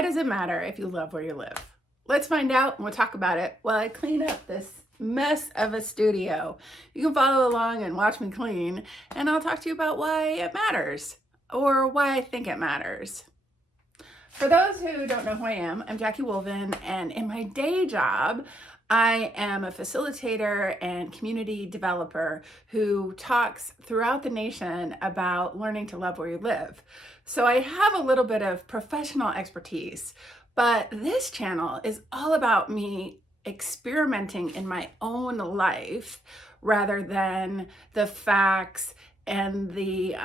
Why does it matter if you love where you live? Let's find out and we'll talk about it while I clean up this mess of a studio. You can follow along and watch me clean, and I'll talk to you about why it matters, or why I think it matters. For those who don't know who I am, I'm Jackie Wolven, and in my day job, I am a facilitator and community developer who talks throughout the nation about learning to love where you live. So I have a little bit of professional expertise, but this channel is all about me experimenting in my own life rather than the facts and the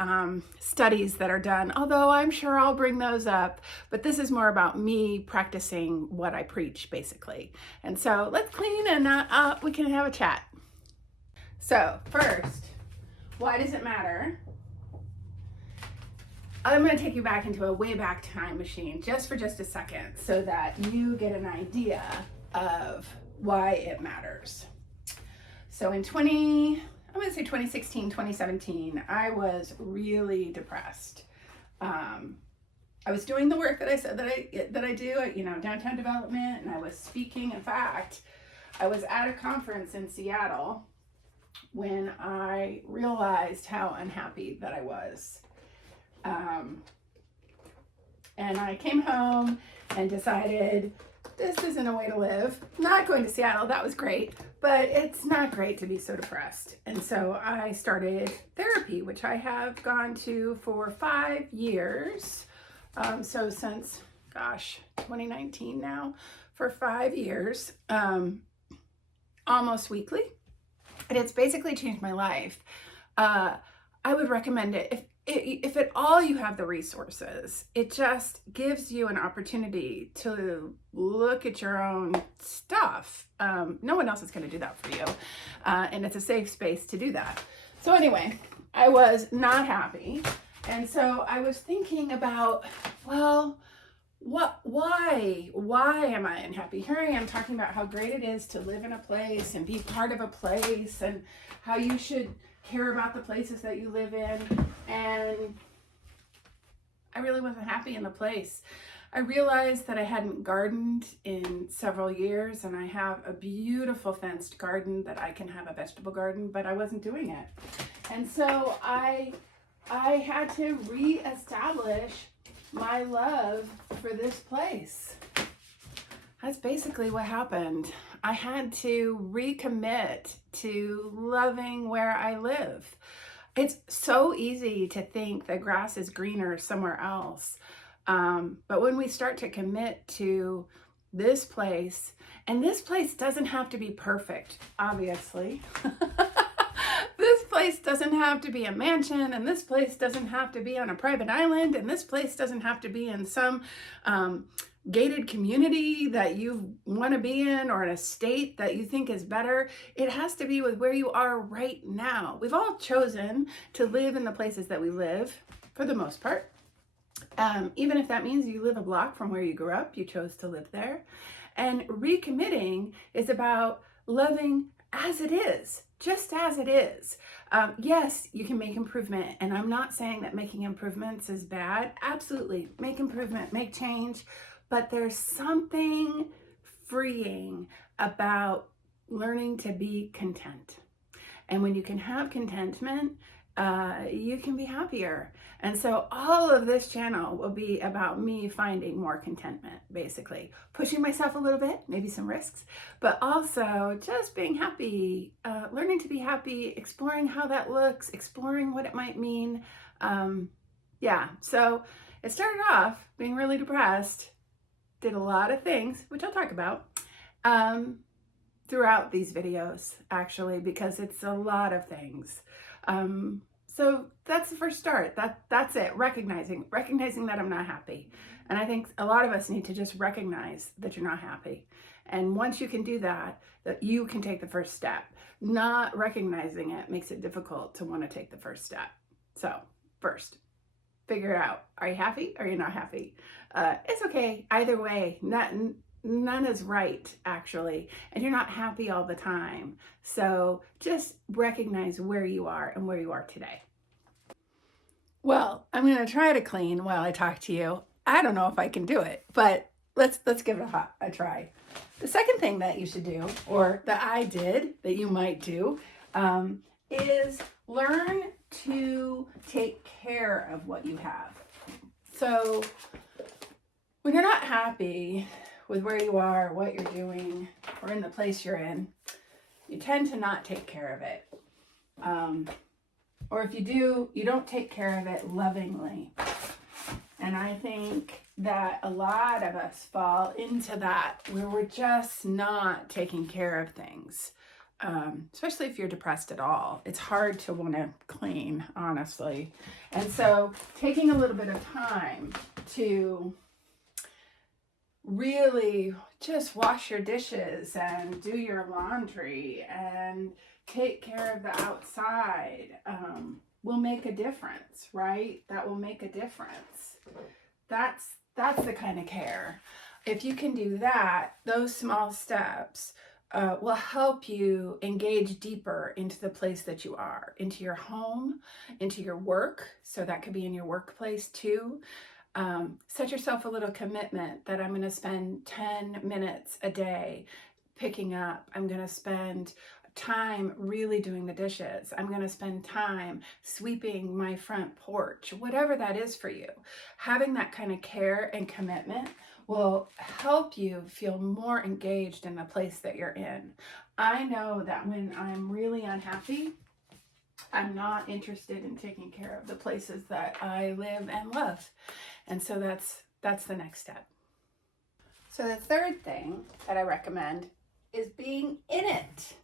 studies that are done, although I'm sure I'll bring those up, but this is more about me practicing what I preach, basically. And so let's clean and we can have a chat. So first, why does it matter? I'm going to take you back into a way back time machine just for a second so that you get an idea of why it matters. So in 2016, 2017, I was really depressed. I was doing the work that I said that I do, downtown development, and I was speaking. In fact, I was at a conference in Seattle when I realized how unhappy that I was. And I came home and decided this isn't a way to live. Not going to Seattle, that was great, but it's not great to be so depressed. And so I started therapy, which I have gone to for 5 years. So since, 2019 now, for 5 years, almost weekly. And it's basically changed my life. I would recommend it if at all you have the resources. It just gives you an opportunity to look at your own stuff. No one else is going to do that for you. And it's a safe space to do that. So anyway, I was not happy. And so I was thinking about, well, why am I unhappy? Here I am talking about how great it is to live in a place and be part of a place, and how you should care about the places that you live in. And I really wasn't happy in the place. I realized that I hadn't gardened in several years, and I have a beautiful fenced garden that I can have a vegetable garden, but I wasn't doing it. And so I had to reestablish my love for this place. That's basically what happened. I had to recommit to loving where I live. It's so easy to think the grass is greener somewhere else. But when we start to commit to this place, and this place doesn't have to be perfect, obviously. This place doesn't have to be a mansion, and this place doesn't have to be on a private island, and this place doesn't have to be in some gated community that you want to be in, or in a state that you think is better. It has to be with where you are right now. We've all chosen to live in the places that we live for the most part. Even if that means you live a block from where you grew up, you chose to live there. And recommitting is about loving as it is, just as it is. Yes, you can make improvement, and I'm not saying that making improvements is bad. Absolutely, make improvement, make change, but there's something freeing about learning to be content. And when you can have contentment, you can be happier. And so all of this channel will be about me finding more contentment, basically pushing myself a little bit, maybe some risks, but also just being happy, learning to be happy, exploring how that looks, exploring what it might mean. So it started off being really depressed, did a lot of things, which I'll talk about throughout these videos, actually, because it's a lot of things. So that's the first start. That's it. Recognizing that I'm not happy. And I think a lot of us need to just recognize that you're not happy. And once you can do that you can take the first step. Not recognizing it makes it difficult to want to take the first step. So first, figure it out. Are you happy? Or are you not happy? It's okay. Either way, none is right, actually, and you're not happy all the time. So just recognize where you are and where you are today. Well, I'm going to try to clean while I talk to you. I don't know if I can do it, but let's give it a try. The second thing that you should do, or that I did, that you might do, is learn to take care of what you have. So when you're not happy with where you are, what you're doing, or in the place you're in, you tend to not take care of it. Or if you do, you don't take care of it lovingly. And I think that a lot of us fall into that, where we're just not taking care of things. Especially if you're depressed at all. It's hard to want to clean, honestly. And so taking a little bit of time to really just wash your dishes and do your laundry and take care of the outside will make a difference, right? That will make a difference. That's the kind of care. If you can do that, those small steps will help you engage deeper into the place that you are, into your home, into your work. So that could be in your workplace too. Set yourself a little commitment that I'm going to spend 10 minutes a day picking up. I'm going to spend time really doing the dishes. I'm going to spend time sweeping my front porch, whatever that is for you. Having that kind of care and commitment will help you feel more engaged in the place that you're in. I know that when I'm really unhappy, I'm not interested in taking care of the places that I live and love. And so that's the next step. So the third thing that I recommend is being in it.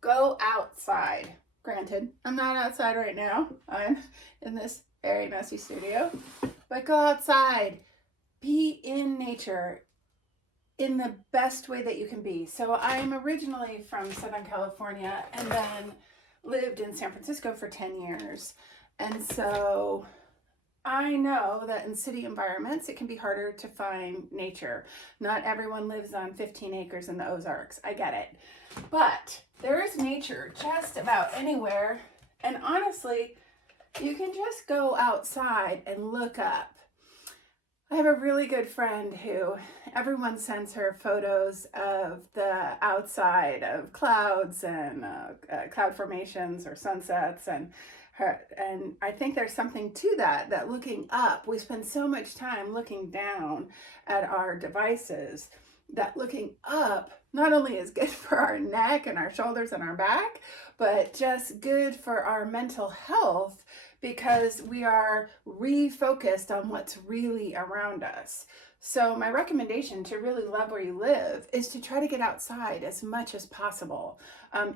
Go outside. Granted, I'm not outside right now. I'm in this very messy studio. But go outside. Be in nature in the best way that you can be. So I'm originally from Southern California and then lived in San Francisco for 10 years. And so I know that in city environments, it can be harder to find nature. Not everyone lives on 15 acres in the Ozarks. I get it. But there is nature just about anywhere. And honestly, you can just go outside and look up. I have a really good friend who everyone sends her photos of the outside of clouds and cloud formations or sunsets and I think there's something to that looking up, we spend so much time looking down at our devices, that looking up not only is good for our neck and our shoulders and our back, but just good for our mental health because we are refocused on what's really around us. So my recommendation to really love where you live is to try to get outside as much as possible,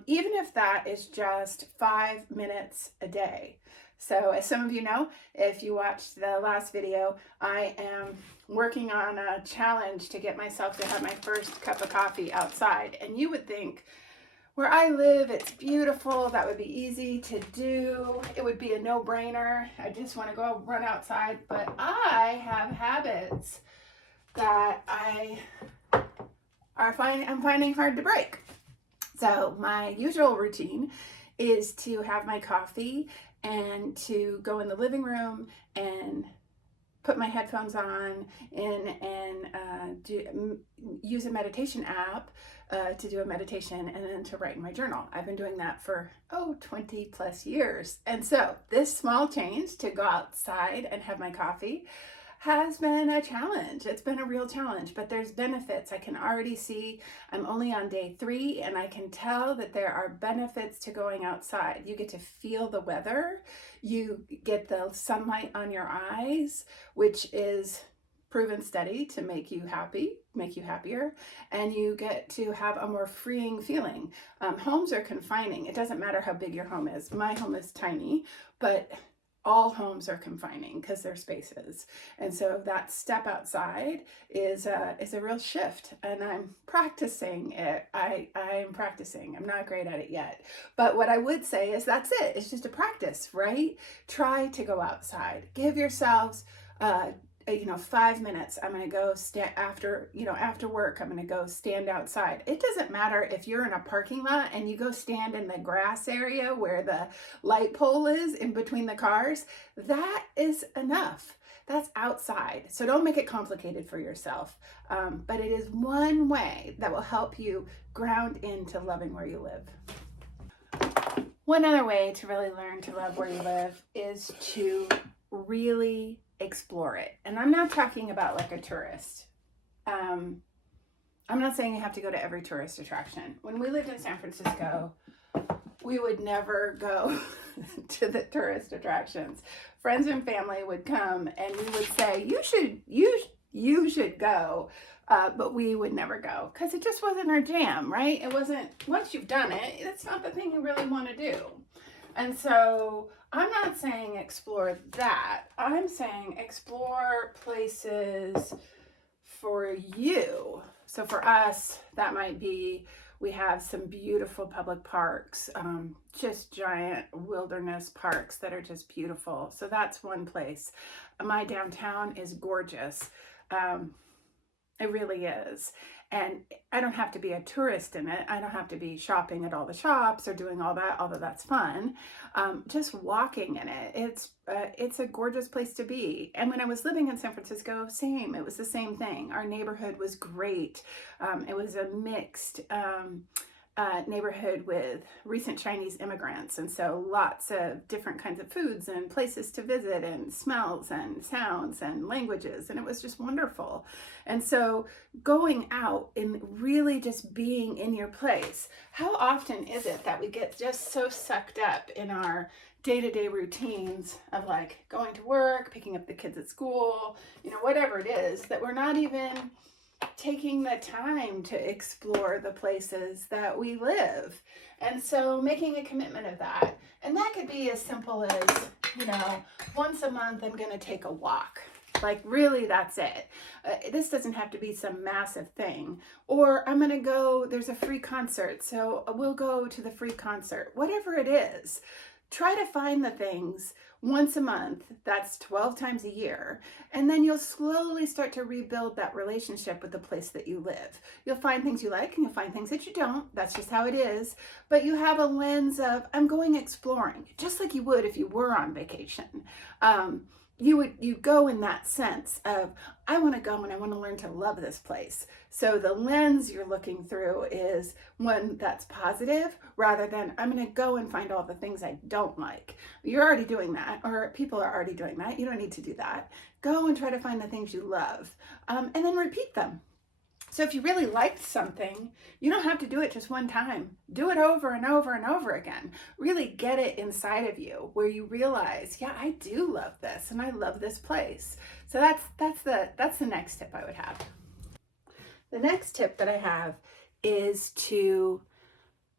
even if that is just 5 minutes a day. So as some of you know, if you watched the last video, I am working on a challenge to get myself to have my first cup of coffee outside. And you would think, where I live, it's beautiful. That would be easy to do. It would be a no-brainer. I just want to go run outside. But I have habits that I'm finding hard to break. So my usual routine is to have my coffee and to go in the living room and put my headphones on and use a meditation app to do a meditation and then to write in my journal. I've been doing that for 20 plus years. And so this small change to go outside and have my coffee has been a challenge. It's been a real challenge, but there's benefits. I can already see I'm only on day 3 and I can tell that there are benefits to going outside. You get to feel the weather. You get the sunlight on your eyes, which is proven study to make you happier, and you get to have a more freeing feeling. Homes are confining. It doesn't matter how big your home is. My home is tiny, but all homes are confining because they're spaces. And so that step outside is a real shift, and I'm practicing it. I'm practicing. I'm not great at it yet. But what I would say is that's it. It's just a practice, right? Try to go outside. Give yourselves 5 minutes. I'm going to go after work, I'm going to go stand outside. It doesn't matter if you're in a parking lot and you go stand in the grass area where the light pole is in between the cars. That is enough. That's outside. So don't make it complicated for yourself. But it is one way that will help you ground into loving where you live. One other way to really learn to love where you live is to really explore it. And I'm not talking about like a tourist. I'm not saying you have to go to every tourist attraction. When we lived in San Francisco, we would never go to the tourist attractions. Friends and family would come and we would say, you should go. But we would never go because it just wasn't our jam, right? It wasn't, once you've done it, it's not the thing you really want to do. And so I'm not saying explore that. I'm saying explore places for you. So for us, that might be, we have some beautiful public parks, just giant wilderness parks that are just beautiful. So that's one place. My downtown is gorgeous. It really is. And I don't have to be a tourist in it. I don't have to be shopping at all the shops or doing all that, although that's fun. Just walking in it, it's a gorgeous place to be. And when I was living in San Francisco, same. It was the same thing. Our neighborhood was great. It was a mixed neighborhood with recent Chinese immigrants, and so lots of different kinds of foods and places to visit and smells and sounds and languages, and it was just wonderful. And so going out and really just being in your place. How often is it that we get just so sucked up in our day-to-day routines of like going to work, picking up the kids at school, whatever it is, that we're not even taking the time to explore the places that we live. And so making a commitment of that. And that could be as simple as, once a month I'm going to take a walk. Like really, that's it. This doesn't have to be some massive thing. Or I'm going to go, there's a free concert, so we'll go to the free concert. Whatever it is, try to find the things once a month, that's 12 times a year, and then you'll slowly start to rebuild that relationship with the place that you live. You'll find things you like and you'll find things that you don't. That's just how it is. But you have a lens of, I'm going exploring, just like you would if you were on vacation. You go in that sense of, I want to go and I want to learn to love this place. So the lens you're looking through is one that's positive rather than I'm going to go and find all the things I don't like. You're already doing that, or people are already doing that. You don't need to do that. Go and try to find the things you love, and then repeat them. So if you really liked something, you don't have to do it just one time. Do it over and over and over again. Really get it inside of you where you realize, yeah, I do love this and I love this place. So that's the next tip I would have. The next tip that I have is to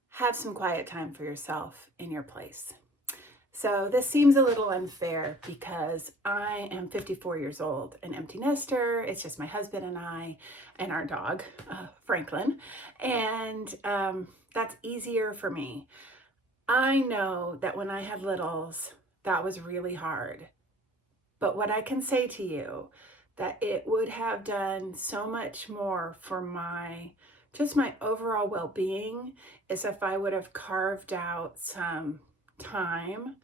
have some quiet time for yourself in your place. So this seems a little unfair because I am 54 years old, an empty nester. It's just my husband and I and our dog, Franklin. And that's easier for me. I know that when I had littles, that was really hard. But what I can say to you, that it would have done so much more for my overall well-being is if I would have carved out some time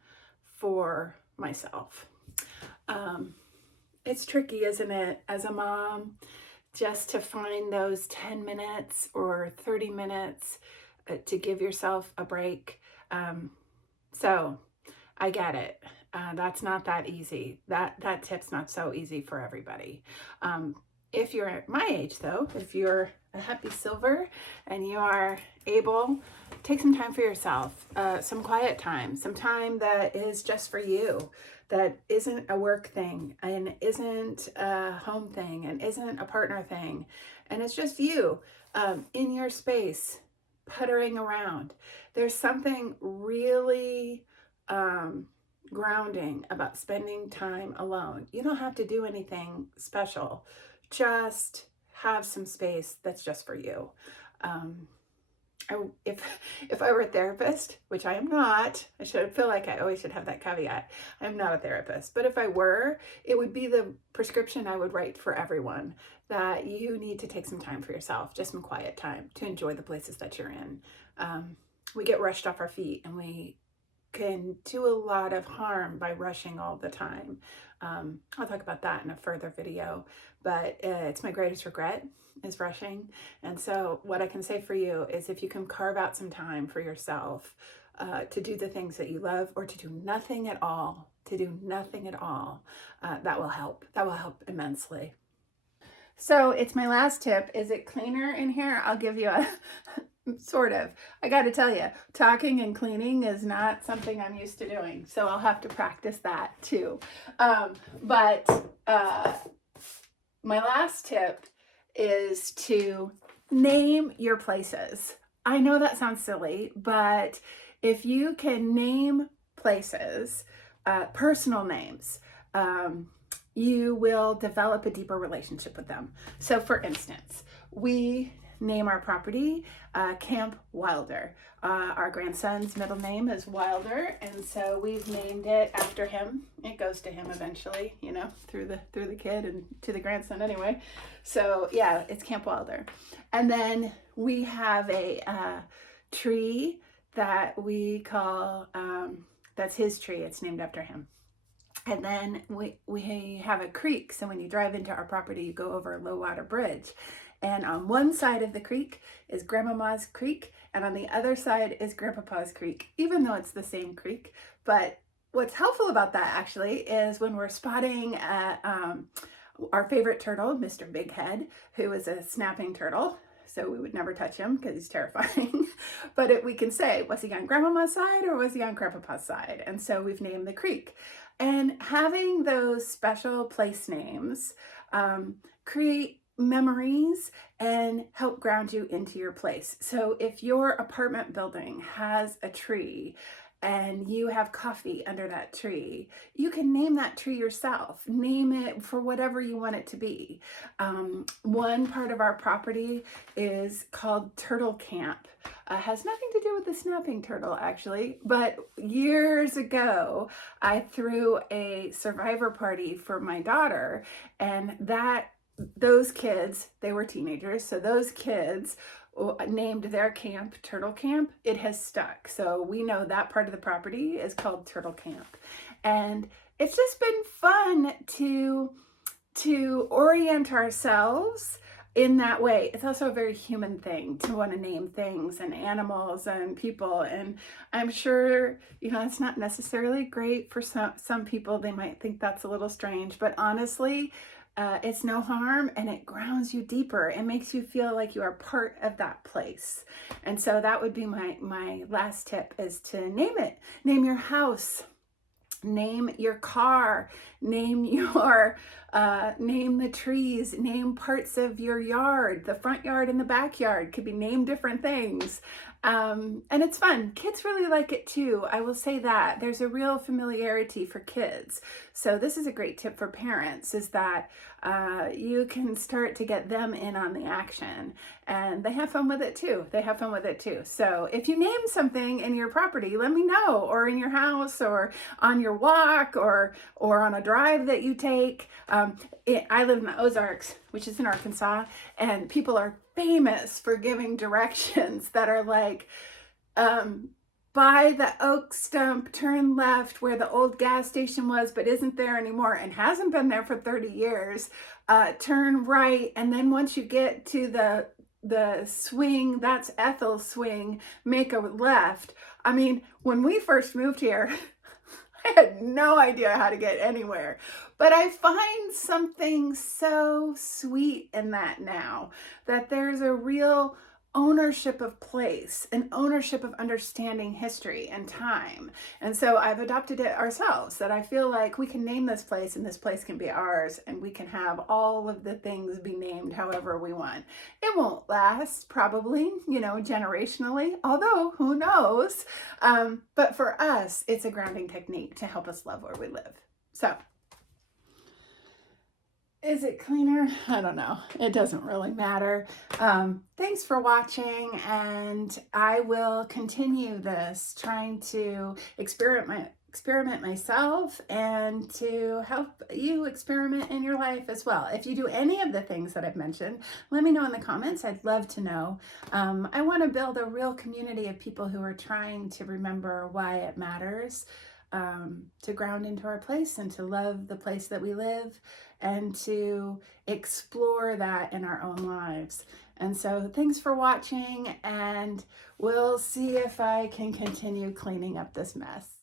for myself. It's tricky, isn't it, as a mom, just to find those 10 minutes or 30 minutes to give yourself a break. So I get it. That's not that easy. That tip's not so easy for everybody. If you're at my age though, if you're a happy silver and you are able, take some time for yourself, some quiet time, some time that is just for you, that isn't a work thing and isn't a home thing and isn't a partner thing. And it's just you in your space, puttering around. There's something really grounding about spending time alone. You don't have to do anything special. Just have some space that's just for you. If I were a therapist, which I am not, I feel like I always should have that caveat. I'm not a therapist, but if I were, it would be the prescription I would write for everyone, that you need to take some time for yourself, just some quiet time to enjoy the places that you're in. We get rushed off our feet and we can do a lot of harm by rushing all the time. I'll talk about that in a further video, but it's my greatest regret is rushing. And so what I can say for you is if you can carve out some time for yourself to do the things that you love, or to do nothing at all, that will help. That will help immensely. So it's my last tip. Is it cleaner in here? I'll give you a sort of. I got to tell you, talking and cleaning is not something I'm used to doing. So I'll have to practice that too. But my last tip is to name your places. I know that sounds silly, but if you can name places, personal names, you will develop a deeper relationship with them. So for instance, we name our property Camp Wilder. Our grandson's middle name is Wilder, and so we've named it after him. It goes to him eventually, you know, through the kid and to the grandson anyway. So yeah, it's Camp Wilder. And then we have a tree that we call, that's his tree. It's named after him. And then we have a creek. So when you drive into our property, you go over a low water bridge. And on one side of the creek is Grandmama's Creek, and on the other side is Grandpapa's Creek, even though it's the same creek. But what's helpful about that actually is when we're spotting our favorite turtle, Mr. Big Head, who is a snapping turtle. So we would never touch him because he's terrifying. But we can say, was he on Grandmama's side or was he on Grandpapa's side? And so we've named the creek. And having those special place names create memories and help ground you into your place. So if your apartment building has a tree and you have coffee under that tree, you can name that tree yourself. Name it for whatever you want it to be. One part of our property is called Turtle Camp. Has nothing to do with the snapping turtle actually, but years ago I threw a survivor party for my daughter, and those kids, they were teenagers, so those kids named their camp Turtle Camp. It has stuck. So we know that part of the property is called Turtle Camp. And it's just been fun to orient ourselves in that way. It's also a very human thing to want to name things and animals and people. And I'm sure, you know, it's not necessarily great for some people. They might think that's a little strange, but honestly, it's no harm, and it grounds you deeper. It makes you feel like you are part of that place. And so that would be my last tip, is to name it. Name your house. Name your car. Name the trees. Name parts of your yard. The front yard and the backyard could be named different things. And it's fun. Kids really like it too. I will say that there's a real familiarity for kids. So this is a great tip for parents, is that you can start to get them in on the action, and they have fun with it too. So if you name something in your property, let me know, or in your house, or on your walk, or on a drive that you take. I live in the Ozarks, which is in Arkansas, and people are famous for giving directions that are like, by the oak stump, turn left where the old gas station was, but isn't there anymore and hasn't been there for 30 years. Turn right, and then once you get to the swing, that's Ethel's swing, make a left. I mean, when we first moved here, I had no idea how to get anywhere, but I find something so sweet in that now, that there's a real ownership of place, and ownership of understanding history and time. And so I've adopted it ourselves, that I feel like we can name this place, and this place can be ours, and we can have all of the things be named however we want. It won't last probably, you know, generationally, although who knows. But for us, it's a grounding technique to help us love where we live. So is it cleaner? I don't know. It doesn't really matter. Thanks for watching, and I will continue this, trying to experiment experiment myself and to help you experiment in your life as well. If you do any of the things that I've mentioned, let me know in the comments. I'd love to know. I want to build a real community of people who are trying to remember why it matters, to ground into our place and to love the place that we live and to explore that in our own lives. And so thanks for watching, and we'll see if I can continue cleaning up this mess.